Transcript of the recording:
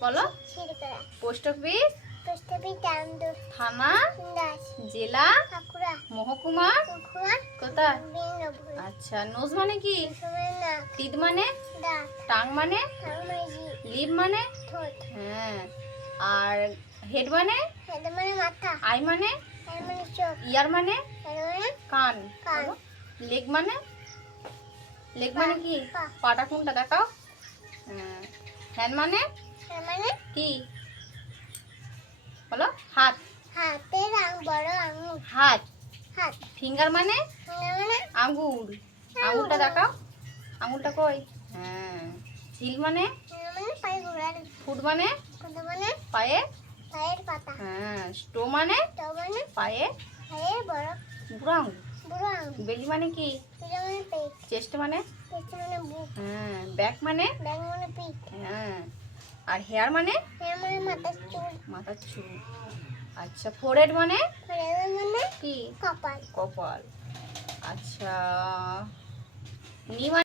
বলো। Post office, থানা, জেলা, মহকুমা, কোথায়? আচ্ছা, নোজ মানে কি? টিথ মানে? টাং মানে? লিপ মানে? হ্যাঁ। আর হেড মানে? আই মানে? ইয়ার মানে? কান। লেগ মানে? লেগ মানে কি? পাটা কোনটা দেখাও। হ্যান্ড মানে? কি বলো? হাত। হাত। ফিঙ্গার মানে? আঙ্গুল। আঙ্গুলটা দেখাও। আঙ্গুলটা কই? হ্যাঁ। হিল মানে? ফুট মানে? পায়ে। হ্যাঁ। স্টো মানে? পায়ে বুড়ো আঙ্গুল। বেলি মানে কি? চেস্ট মানে? হ্যাঁ। ব্যাক মানে? হ্যাঁ। আর হেয়ার মানে? মাথার চুল। আচ্ছা, ফোরহেড মানে? কি? কপাল। আচ্ছা, নি মানে?